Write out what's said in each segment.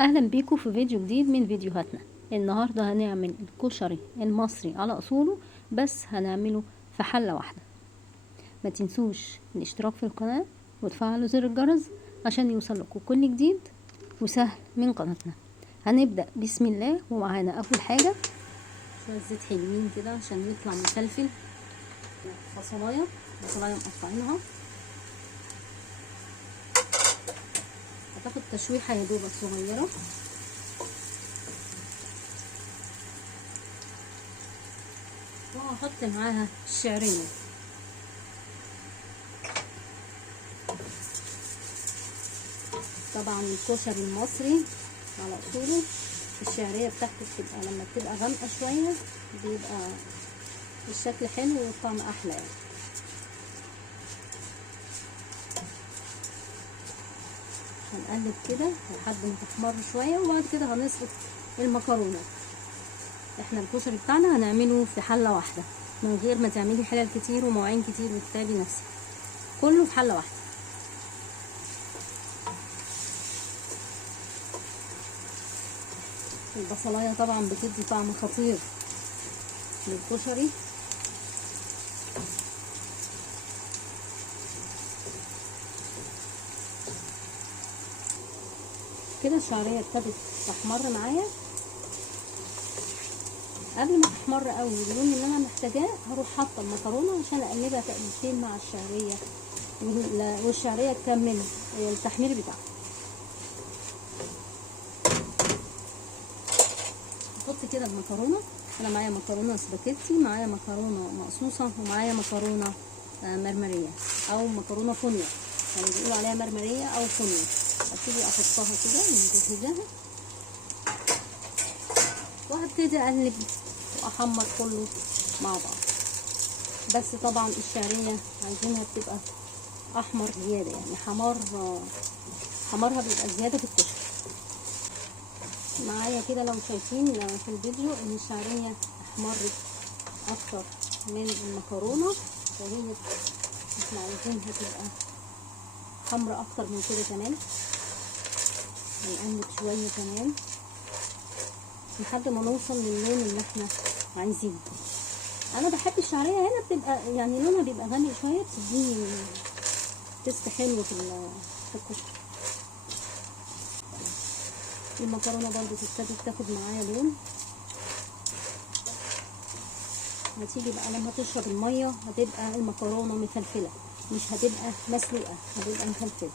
اهلا بيكم في فيديو جديد من فيديوهاتنا. النهارده هنعمل الكشري المصري على اصوله، بس هنعمله في حله واحده. ما تنسوش الاشتراك في القناه وتفعلوا زر الجرس عشان يوصل لكم كل جديد وسهل من قناتنا. هنبدا بسم الله. ومعانا اول حاجه شويه زيت حلوين كده عشان يطلع مفلفل. بصلايه مقطعينها، هتاخد تشويحه يا دوبك صغيره. وهحط معاها الشعريه. طبعا الكشري المصري على اصوله الشعريه بتاعته بتبقى لما بتبقى غامقه شويه بيبقى الشكل حلو والطعم احلى يعني. هنقلب كده لحد ما تحمر شويه، وبعد كده هنسقط المكرونه. احنا الكشري بتاعنا هنعمله في حله واحده من غير ما تعملي حلل كتير ومواعين كتير وتتعبي نفسك، كله في حله واحده. البصلايه طبعا بتدي طعم خطير للكشري. كده الشعريه ابتدت تحمر معايا. قبل ما تحمر قوي اللون اللي انا محتاجاه هروح حاطه المكرونه عشان اقلبها تقلبتين مع الشعريه والشعريه تكمل التحمير بتاعها. احط كده المكرونه. انا معايا مكرونه سباكيتي، معايا مكرونه مقصوصه، ومعايا مكرونه مرمريه او مكرونه فونيا، يعني بيقولوا عليها مرمريه او فونيا. ابتدي احطها كده مجهزاها وهبتدي اقلب واحمر كله مع بعض. بس طبعا الشعريه عايزينها بتبقى احمر زياده، يعني حمارها بيبقى زياده في الكشري. معايا كده لو شايفين في الفيديو ان الشعريه احمرت اكتر من المكرونه، وهي احنا عايزينها تبقى حمرا اكتر من كده كمان. هنقلب شويه كمان لحد ما نوصل للون اللي احنا عايزينه. انا بحب الشعريه هنا بتبقى يعني لونها بيبقى غامق شويه، بتديني تست حلو في الكشري. المكرونه برضو تبتدي تاخد معايا لون. هتيجي بقى لما تشرب الميه هتبقى المكرونه مفلفله، مش هتبقى مسلوقه، هتبقى مفلفله،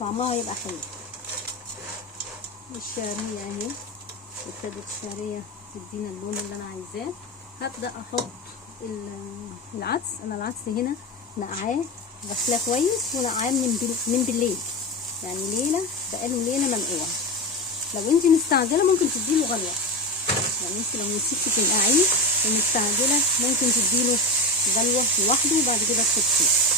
طعمها يبقى حلو. الشعريه اهي ابتدت الشعريه تدينا اللون اللي انا عايزاه. هبدا احط العدس. انا العدس هنا نقعاه غسلاه كويس ونقعاه من بالليل، يعني ليله، بقاله ليله منقوع. لو انت مستعجله ممكن تديله غلوه، يعني انت لو نسيتي تنقعيه ومستعجله ممكن تديله غلوه لوحده وبعد كده تحطيه.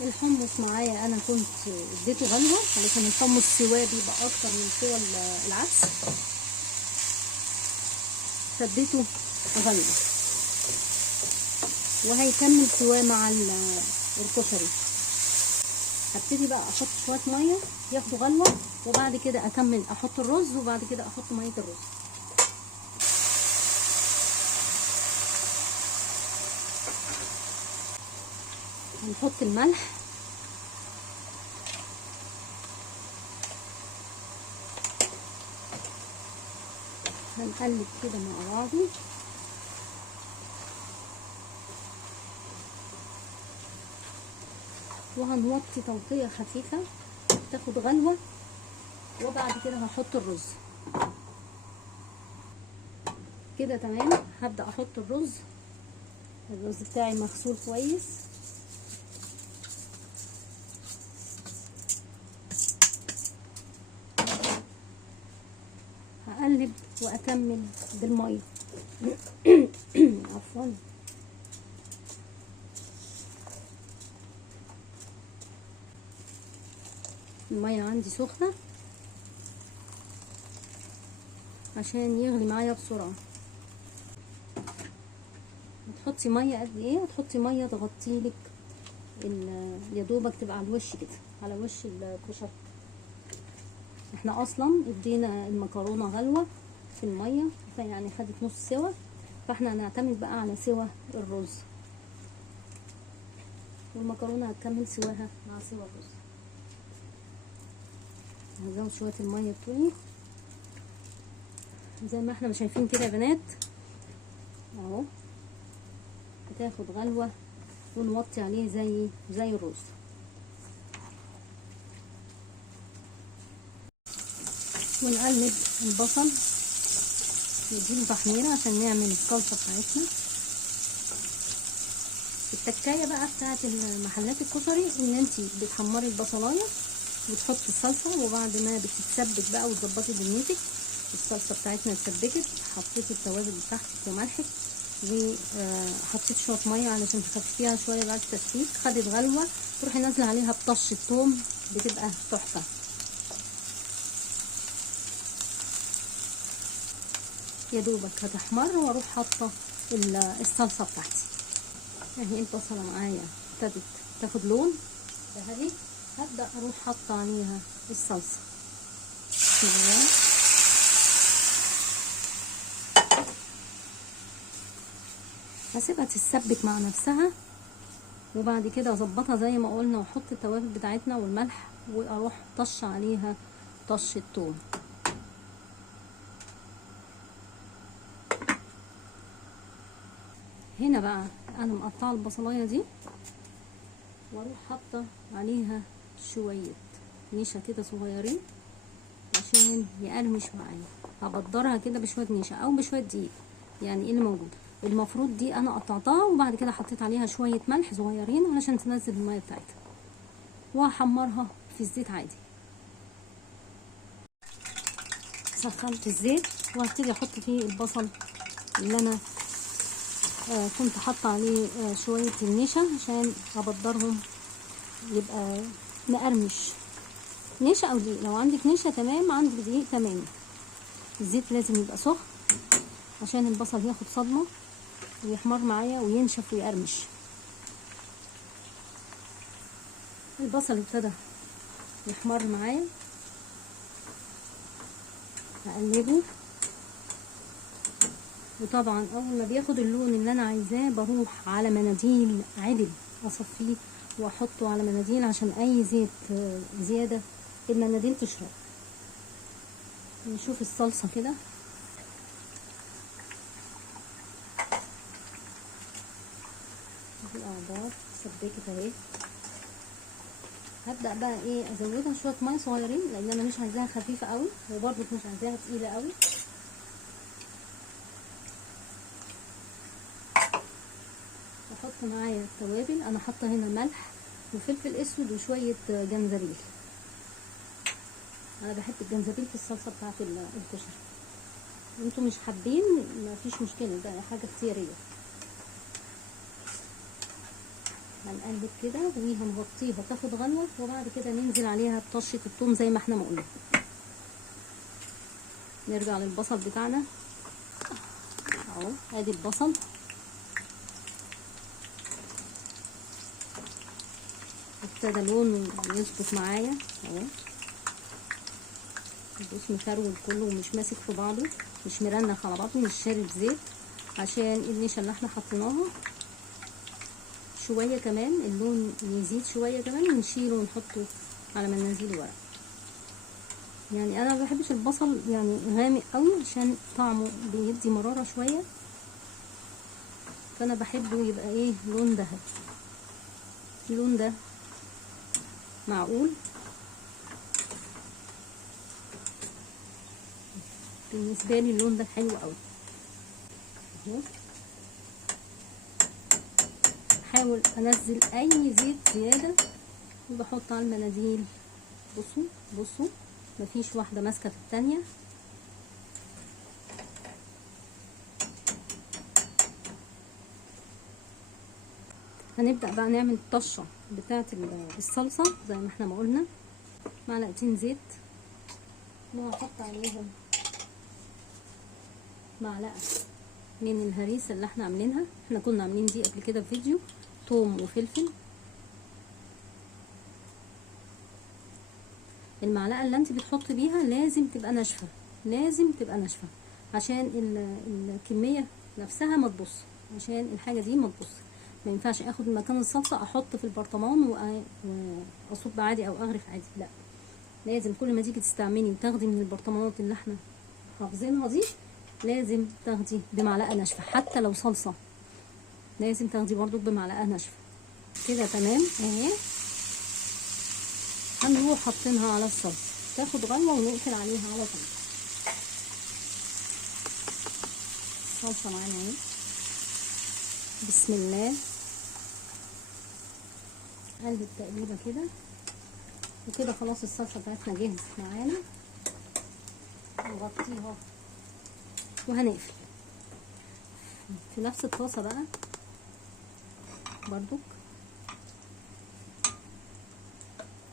الحمص معايا انا كنت اديته غلوه علشان الحمص سواه بيبقى اكتر من سوى العدس، فاديته غلوه وهيكمل سواه مع الكشري. هبتدي بقى احط شويه ميه ياخدوا غلوه، وبعد كده اكمل احط الرز، وبعد كده احط ميه الرز. هنحط الملح، هنقلب كده مع بعضه. وهنوطي توطيه خفيفه تاخد غلوه، وبعد كده هحط الرز. كده تمام. هبدا احط الرز بتاعي مغسول كويس. هقلب واكمل بالميه. عفوا. الميه عندي سخنه عشان يغلي معايا بسرعه. هتحطي ميه قد ايه؟ هتحطي ميه تغطيلك يا دوبك تبقى على الوش كده، على وش الكشري. احنا اصلا ادينا المكرونه غلوه في الميه، فيعني خدت نص سوا، فاحنا هنعتمد بقى على سوا الرز، والمكرونه هتكمل سواها مع سوا الرز. هنزود شويه الميه بتوعي زي ما احنا شايفين كده يا بنات اهو، هتاخد غلوه ونوطي عليه زي الرز. ونقلب البصل نديله تحميره عشان نعمل الصلصه بتاعتنا. التكايه بقى بتاعت المحلات الكشري ان انتي بتحمري البصلايه وتحطي الصلصه، وبعد ما بتتسبك بقى وتظبطي دنيتك الصلصه بتاعتنا اتسبكت، حطيتي التوابل بتاعتك وملحك وحطيت شويه ميه علشان تخففيها شويه بعد التسبيك. خدت غلوه تروحي نازله عليها بطشه ثوم، بتبقى تحفه. يا دوبك هتحمر واروح حاطه الصلصه بتاعتي اهي. البصله معايا ابتدت تاخد لون ذهبي، هبدا اروح حاطه عليها الصلصه كده، هسيبها تتسبك مع نفسها، وبعد كده اظبطها زي ما قلنا واحط التوابل بتاعتنا والملح، واروح طش عليها طشه ثوم. هنا بقى انا مقطعه البصلايه دي واروح حاطه عليها شويه نشا كده صغيرين عشان يقرمش معايا. هبدرها كده بشويه نشا او بشويه دقيق، يعني ايه اللي موجود. المفروض دي انا قطعتها وبعد كده حطيت عليها شويه ملح صغيرين علشان تنزل الميه بتاعتها، وهحمرها في الزيت عادي. سخنت الزيت وهبتدي احط فيه البصل اللي انا كنت حاطه عليه شويه النشا عشان ابدرهم يبقى مقرمش. نشا او دقيق، لو عندك نشا تمام، عندك دقيق تمام. الزيت لازم يبقى سخن عشان البصل ياخد صدمه ويحمر معايا وينشف ويقرمش. البصل ابتدى يحمر معايا، هقلبه، وطبعا اول ما بياخد اللون اللي انا عايزاه بروح على مناديل عدل اصفيه واحطه على مناديل عشان اي زيت زياده المناديل تشرب. نشوف الصلصه كده، الاعضاء سبكت اهي. هبدا بقى ايه ازودها شويه ميه صغيرين لان انا مش عايزاها خفيفه قوي وبرضه مش عايزاها تقيله قوي. احط معايا التوابل، انا حاطه هنا ملح وفلفل اسود وشويه جنزبيل. انا بحب الجنزبيل في الصلصه بتاعت الكشري، انتوا مش حابين مفيش مشكله، ده حاجه اختياريه. هنقلب كده وهنغطيها تاخد غلوه، وبعد كده ننزل عليها بطشه الثوم زي ما احنا ما قلنا. نرجع للبصل بتاعنا اهو، ادي البصل ابتدى لونه يظبط معايا اهو، بص مفرول كله ومش ماسك في بعضه، مش مرنخ على بعضه، مش شارب زيت، عشان النشا اللي احنا حطيناها. شويه كمان اللون يزيد شويه كمان ونشيله ونحطه على مناديل ورق. يعني انا ما بحبش البصل يعني غامق قوي عشان طعمه بيدي مراره شويه، فانا بحبه يبقى ايه لون دهبي. اللون ده معقول بالنسبه لي، اللون ده حلو قوي اهو. احاول انزل اي زيت زياده وبحط على المناديل. بصوا بصوا مفيش واحده ماسكه في التانيه. هنبدا بقى نعمل الطشه بتاعه الصلصه زي ما احنا ما قلنا. معلقتين زيت وهحط عليهم معلقه من الهريسه اللي احنا عاملينها. احنا كنا عاملين دي قبل كده في فيديو، توم وفلفل. المعلقه اللي انت بتحطي بيها لازم تبقى ناشفه، لازم تبقى ناشفه عشان الكميه نفسها ما تبص، عشان الحاجه دي ما تبص. ما ينفعش اخد مكان الصلصه احط في البرطمان واصب عادي او اغرف عادي، لا، لازم كل ما تيجي تستعملي وتاخدي من البرطمانات اللي احنا حافظينها دي لازم تاخدي بمعلقه ناشفه. حتى لو صلصه لازم تاخدي برضو بمعلقه ناشفه. كده تمام اهي. هنروح حاطينها على الصلصه تاخد غلوه ونقفل عليها على طول. الصلصه معانا اهي، بسم الله. قلب التقليبه كده، وكده خلاص الصلصه بتاعتنا جهزت معانا. نغطيها وهنقفل. في نفس الطاسه بقى برضو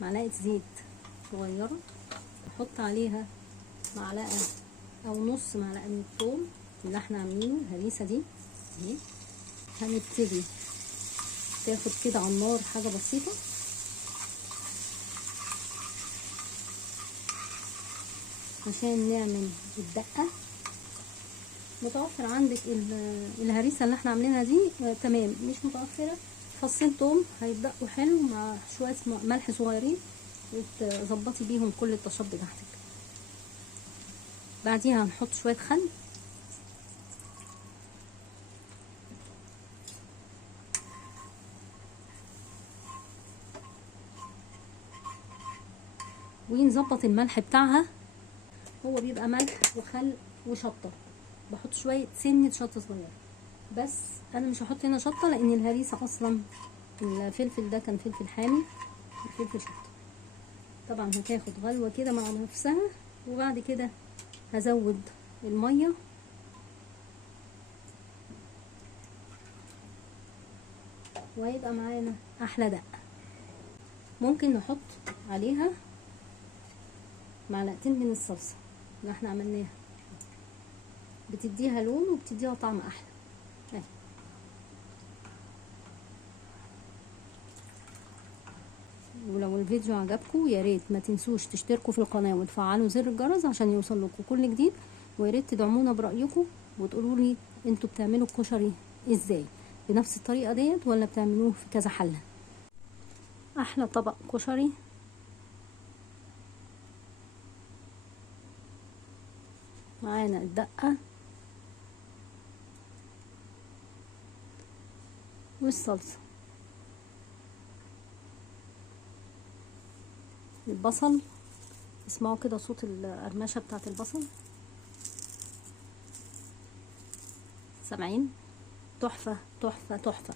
معلقه زيت صغيره، نحط عليها معلقه او نص معلقه من الثوم اللي احنا عاملينه الهريسه دي اهي. هنبتدي تاخد كده على النار حاجه بسيطه عشان نعمل الدقه. متوفر عندك الهريسه اللي احنا عاملينها دي تمام، مش متوفره فصين توم هيتدقوا حلو مع شويه ملح صغيرين وتظبطي بيهم كل الطشات بتاعتك. بعديها هنحط شويه خل ونظبط الملح بتاعها. هو بيبقى ملح وخل وشطه، بحط شويه سنه شطه صغيره بس. انا مش هحط هنا شطه لان الهريسه اصلا الفلفل ده كان فلفل حامي، الفلفل شطه. طبعا هتاخد غلوه كده مع نفسها، وبعد كده هزود الميه وهيبقى معانا احلى دقه. ممكن نحط عليها معلقتين من الصلصه اللي احنا عملناها، بتديها لون وبتديها طعم احلى اهي. ولو الفيديو عجبكم يا ريت ما تنسوش تشتركوا في القناه وتفعلوا زر الجرس عشان يوصل لكم كل جديد، ويا ريت تدعمونا برايكم وتقولوا لي انتوا بتعملوا الكشري ازاي، بنفس الطريقه ديت ولا بتعملوه في كذا حله. احلى طبق كشري. معانا الدقه والصلصه، البصل، اسمعوا كده صوت القرمشه بتاعت البصل، سامعين؟ تحفه تحفه تحفه.